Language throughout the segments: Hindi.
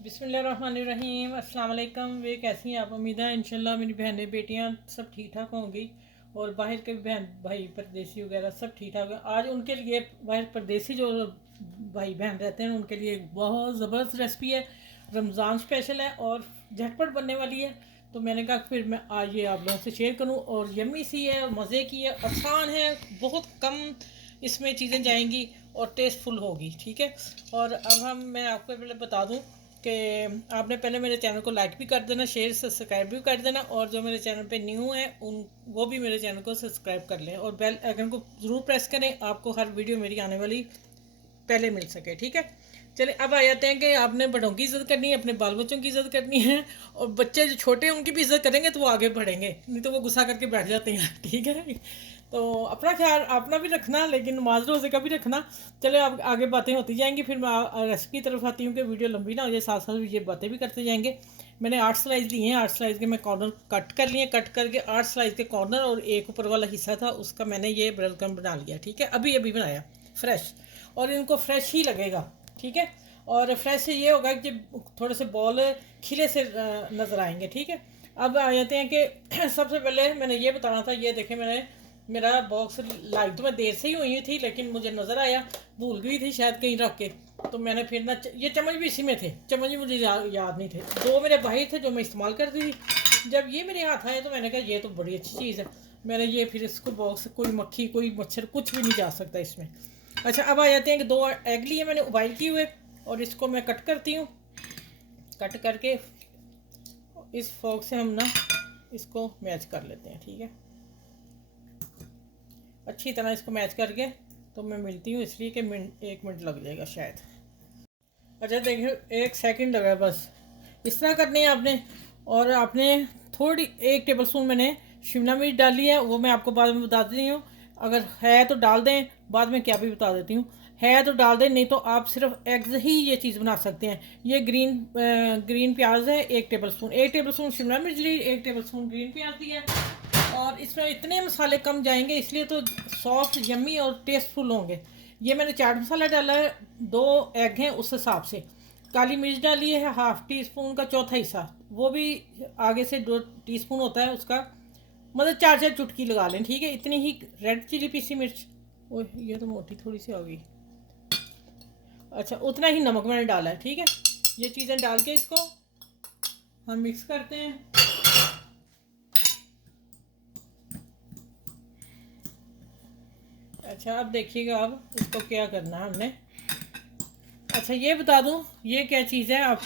बिस्मिल्लाहिर्रहमानिर्रहीम। अस्सलाम वालेकुम। वे कैसी हैं आप? उम्मीद है इंशाल्लाह मेरी बहनें बेटियां सब ठीक ठाक होंगी और बाहर के बहन भाई परदेसी वगैरह सब ठीक ठाक है। आज उनके लिए बाहर परदेसी जो भाई बहन रहते हैं उनके लिए बहुत ज़बरदस्त रेसिपी है, रमज़ान स्पेशल है और झटपट बनने वाली है। तो मैंने कहा फिर मैं आज ये आप लोगों से शेयर करूं और यम्मी सी है, मज़े की है, आसान है, बहुत कम इसमें चीज़ें जाएंगी और टेस्टफुल होगी। ठीक है। और अब मैं आपको पहले बता दूं कि आपने पहले मेरे चैनल को लाइक भी कर देना, शेयर सब्सक्राइब भी कर देना और जो मेरे चैनल पे न्यू है उन वो भी मेरे चैनल को सब्सक्राइब कर लें और बेल आइकन को ज़रूर प्रेस करें, आपको हर वीडियो मेरी आने वाली पहले मिल सके। ठीक है। चलिए अब आ जाते हैं कि आपने बड़ों की इज़्ज़त करनी है, अपने बाल बच्चों की इज़्ज़त करनी है और बच्चे जो छोटे हैं उनकी भी इज़्ज़त करेंगे तो वो आगे बढ़ेंगे, नहीं तो वो गुस्सा करके बैठ जाते हैं। ठीक है। तो अपना ख्याल अपना भी रखना लेकिन माज रोज़े का भी रखना। चलो अब आगे बातें होती जाएंगी, फिर मैं रेसिपी की तरफ आती हूँ कि वीडियो लंबी ना हो जाए, साथ साथ ये बातें भी करते जाएंगे। मैंने 8 स्लाइस लिए हैं, 8 स्लाइस के मैं कॉर्नर कट कर लिए, कट करके 8 स्लाइस के कॉर्नर और एक ऊपर वाला हिस्सा था उसका मैंने ये ब्रेड क्रम्ब बना लिया। ठीक है। अभी अभी बनाया फ्रेश और इनको फ्रेश ही लगेगा। ठीक है। और फ्रेश से ये होगा कि थोड़े से बॉल खिले से नज़र आएंगे। ठीक है। अब आ जाते हैं कि सबसे पहले मैंने ये बताना था, ये देखें मैंने मेरा बॉक्स लाइट तो मैं देर से ही हुई थी लेकिन मुझे नज़र आया, भूल गई थी शायद कहीं रख के, तो मैंने फिर ना ये चम्मच भी इसी में थे, चम्मच भी मुझे याद नहीं थे, दो मेरे भाई थे जो मैं इस्तेमाल करती थी। जब ये मेरे हाथ आए तो मैंने कहा ये तो बड़ी अच्छी चीज़ है, मैंने ये फिर इसको बॉक्स कोई मक्खी कोई मच्छर कुछ भी नहीं जा सकता इसमें। अच्छा अब आ जाते हैं कि 2 एग लिए मैंने उबाइल किए हुए और इसको मैं कट करती हूँ। कट करके इस फोक से हम ना इसको मैच कर लेते हैं। ठीक है। अच्छी तरह इसको मैच करके तो मैं मिलती हूँ इसलिए कि 1 मिनट लग जाएगा शायद। अच्छा देखिए 1 सेकंड लगा बस, इस तरह करनी है आपने। और आपने थोड़ी 1 टेबल स्पून मैंने शिमला मिर्च डाली है, वो मैं आपको बाद में बता देती हूँ, अगर है तो डाल दें, बाद में क्या भी बता देती हूँ, है तो डाल दें नहीं तो आप सिर्फ एग्स ही ये चीज़ बना सकते हैं। ये ग्रीन प्याज है 1 table spoon, 1 table spoon Shimla मिर्च ली, 1 टेबल स्पून ग्रीन प्याज दिया और इसमें इतने मसाले कम जाएंगे इसलिए तो सॉफ्ट यम्मी और टेस्टफुल होंगे। ये मैंने चाट मसाला डाला है, 2 एग हैं उस हिसाब से, काली मिर्च डाली है 1/2 टी स्पून का चौथा हिस्सा, वो भी आगे से 2 टीस्पून होता है उसका, मतलब 4 4 चुटकी लगा लें। ठीक है। इतनी ही रेड चिली पीसी मिर्च, ओ ये तो मोटी थोड़ी सी हो गई। अच्छा उतना ही नमक मैंने डाला है। ठीक है। ये चीज़ें डाल के इसको हम मिक्स करते हैं। अच्छा अब देखिएगा अब इसको क्या करना है हमने। अच्छा ये बता दूं ये क्या चीज़ है, आप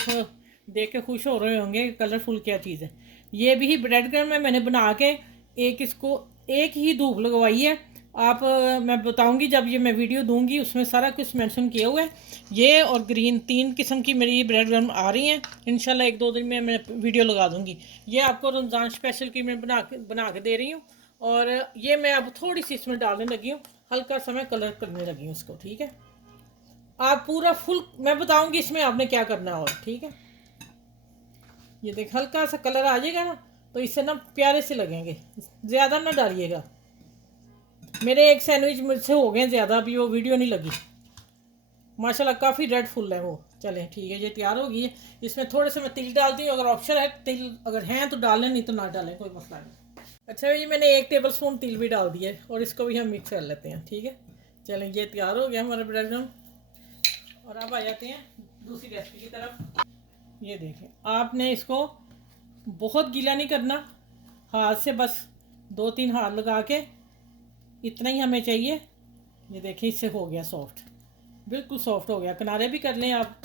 देख के खुश हो रहे होंगे कलरफुल क्या चीज़ है। ये भी ब्रेड क्रम्ब में मैंने बना के इसको एक ही धूप लगवाई है। आप मैं बताऊंगी जब ये मैं वीडियो दूंगी उसमें सारा कुछ मेंशन किया हुआ है। ये और ग्रीन 3 किस्म की मेरी ब्रेड क्रम्ब आ रही हैं, इंशाल्लाह 1 2 दिन में मैं वीडियो लगा दूंगी। ये आपको रमज़ान स्पेशल की मैं बना के दे रही हूँ और ये मैं अब थोड़ी सी इसमें डालने लगी हूँ, हल्का सा मैं कलर करने लगी हूँ इसको। ठीक है। आप पूरा फुल मैं बताऊंगी इसमें आपने क्या करना है और। ठीक है। ये देख हल्का सा कलर आ जाएगा ना तो इससे ना प्यारे से लगेंगे, ज़्यादा ना डालिएगा। मेरे एक सैंडविच मुझसे हो गए ज़्यादा, अभी वो वीडियो नहीं लगी, माशाल्लाह काफ़ी रेड फुल है वो। चलें ठीक है ये तैयार हो गई है। इसमें थोड़े से मैं तिल डालती हूँ, अगर ऑप्शन है तिल अगर हैं तो डालें नहीं तो ना डालें, कोई मसला नहीं। अच्छा ये मैंने 1 टेबल स्पून तिल भी डाल दिए और इसको भी हम मिक्स कर लेते हैं। ठीक है। चलें ये तैयार हो गया हमारा ब्रेड क्रम्ब। और अब आ जाते हैं दूसरी रेसिपी की तरफ। ये देखें आपने इसको बहुत गीला नहीं करना, हाथ से बस 2 3 हाथ लगा के इतना ही हमें चाहिए। ये देखिए इससे हो गया सॉफ्ट, बिल्कुल सॉफ्ट हो गया। किनारे भी कर लें आप,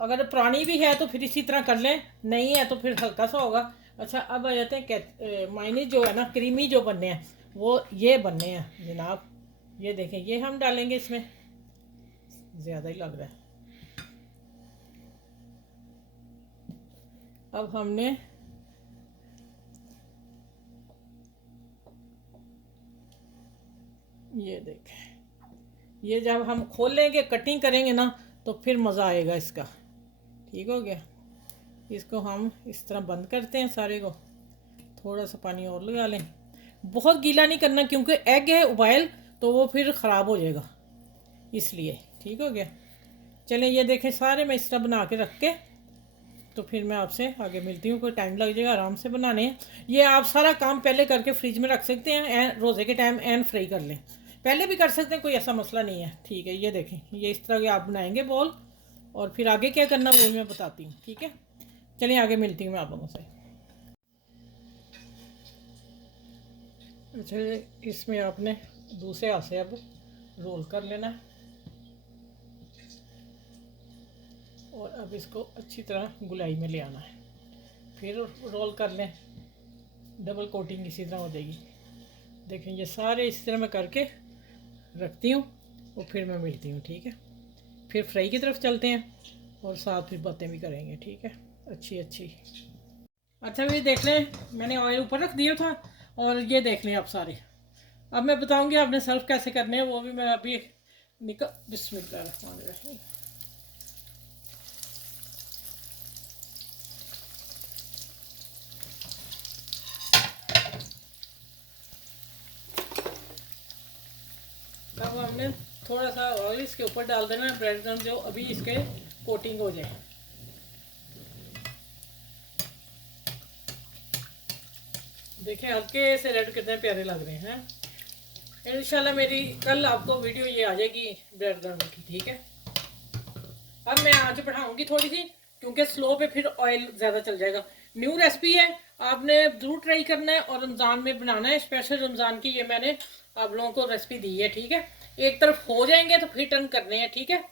अगर पुरानी भी है तो फिर इसी तरह कर लें, नहीं है तो फिर हल्का सा होगा। अच्छा अब आ जाते हैं मायनीज जो है ना क्रीमी जो बनने हैं वो ये बनने हैं जनाब। ये देखें ये हम डालेंगे इसमें, ज़्यादा ही लग रहा है। अब हमने ये देखें, ये जब हम खोलेंगे कटिंग करेंगे ना तो फिर मज़ा आएगा इसका। ठीक हो गया। इसको हम इस तरह बंद करते हैं सारे को, थोड़ा सा पानी और लगा लें, बहुत गीला नहीं करना क्योंकि एग है उबाइल तो वो फिर ख़राब हो जाएगा इसलिए। ठीक हो गया। चलें ये देखें सारे मैं इस तरह बना के रख के तो फिर मैं आपसे आगे मिलती हूँ। कोई टाइम लग जाएगा, आराम से बनाने हैं ये। आप सारा काम पहले करके फ्रिज में रख सकते हैं, रोज़े के टाइम एंड फ्राई कर लें, पहले भी कर सकते हैं, कोई ऐसा मसला नहीं है। ठीक है, ये देखें, ये इस तरह के आप बनाएंगे बॉल, और फिर आगे क्या करना वो मैं बताती हूँ। ठीक है, चलिए आगे मिलती हूँ मैं आप लोगों से। अच्छा, इसमें आपने दूसरे हाथ से अब रोल कर लेना है, और अब इसको अच्छी तरह गुलाई में ले आना है, फिर रोल कर लें, डबल कोटिंग इसी तरह हो जाएगी। देखें, ये सारे इसी तरह मैं करके रखती हूँ, और फिर मैं मिलती हूँ। ठीक है, फिर फ्राई की तरफ चलते हैं, और साथ फिर बातें भी करेंगे। ठीक है, अच्छी। अच्छा, ये देख लें, मैंने ऑयल ऊपर रख दिया था, और ये देख लें आप सारे। अब मैं बताऊंगी आपने सर्व कैसे करने हैं, वो भी मैं अभी बिस्मिल्लाह। अब हमने थोड़ा सा ऑयल इसके ऊपर डाल देना है, ब्रेड क्रम्ब जो अभी इसके कोटिंग हो जाए। देखिए हल्के से रेड कितने प्यारे लग रहे हैं। इंशाल्लाह मेरी कल आपको वीडियो ये आ जाएगी ब्रेड क्रम्ब की। ठीक है, अब मैं आंच बढ़ाऊंगी थोड़ी सी, क्योंकि स्लो पे फिर ऑयल ज़्यादा चल जाएगा। न्यू रेसिपी है, आपने ज़रूर ट्राई करना है, और रमज़ान में बनाना है, स्पेशल रमज़ान की ये मैंने आप लोगों को रेसिपी दी है। ठीक है, एक तरफ हो जाएंगे तो फिर टर्न करने हैं। ठीक है,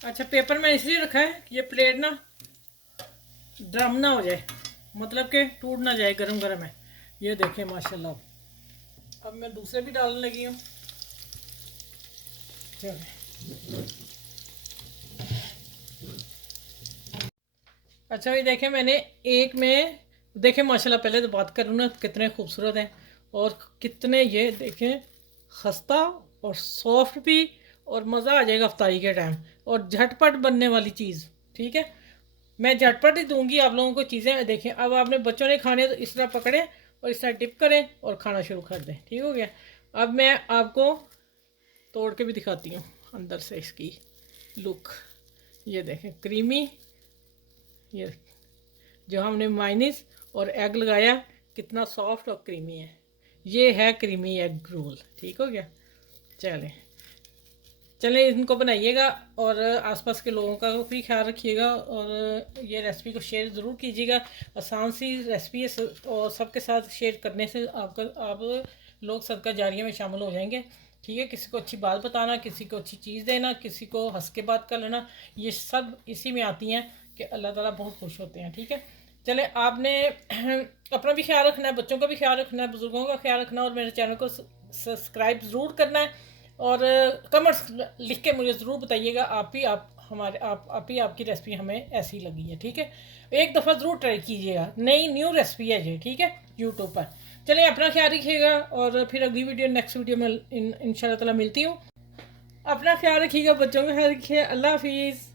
अच्छा, पेपर में इसलिए रखा है ये प्लेट ना ड्रम ना हो जाए, मतलब कि टूट ना जाए, गरम गरम है। ये देखें माशाल्लाह। अब मैं दूसरे भी डालने लगी हूँ। अच्छा, ये देखें, मैंने एक में देखें माशाल्लाह, पहले तो बात करूँ ना, कितने खूबसूरत हैं, और कितने ये देखें खस्ता और सॉफ्ट भी, और मज़ा आ जाएगा अफ्तारी के टाइम, और झटपट बनने वाली चीज़। ठीक है, मैं झटपट ही दूंगी आप लोगों को चीज़ें। देखें, अब आपने बच्चों ने खाने तो इस तरह पकड़े और इस तरह डिप करें और खाना शुरू कर दें। ठीक हो गया। अब मैं आपको तोड़ के भी दिखाती हूँ अंदर से इसकी लुक। ये देखें क्रीमी, ये जो हमने माइनीस और एग लगाया कितना सॉफ्ट और क्रीमी है। ये है क्रीमी एग रोल। ठीक हो गया। चलें इनको बनाइएगा, और आसपास के लोगों का भी ख्याल रखिएगा, और ये रेसिपी को शेयर ज़रूर कीजिएगा। आसान सी रेसिपी है, और सबके साथ शेयर करने से आप लोग सदका जारिया में शामिल हो जाएंगे। ठीक है, किसी को अच्छी बात बताना, किसी को अच्छी चीज़ देना, किसी को हंस के बात कर लेना, ये सब इसी में आती हैं कि अल्लाह ताला बहुत खुश होते हैं। ठीक है, चले, आपने अपना भी ख्याल रखना है, बच्चों का भी ख्याल रखना है, बुज़ुर्गों का ख्याल रखना है, और मेरे चैनल को सब्सक्राइब ज़रूर करना है, और कमेंट्स लिख के मुझे ज़रूर बताइएगा आप ही आपकी रेसिपी हमें ऐसी लगी है। ठीक है, एक दफ़ा ज़रूर ट्राई कीजिएगा, नई न्यू रेसिपी है ये। ठीक है, यूट्यूब पर। चलिए, अपना ख्याल रखिएगा, और फिर अगली वीडियो नेक्स्ट वीडियो में इंशाल्लाह ताला मिलती हूँ। अपना ख्याल रखिएगा, बच्चों का ख्याल रखिए। अल्लाह हाफिज़।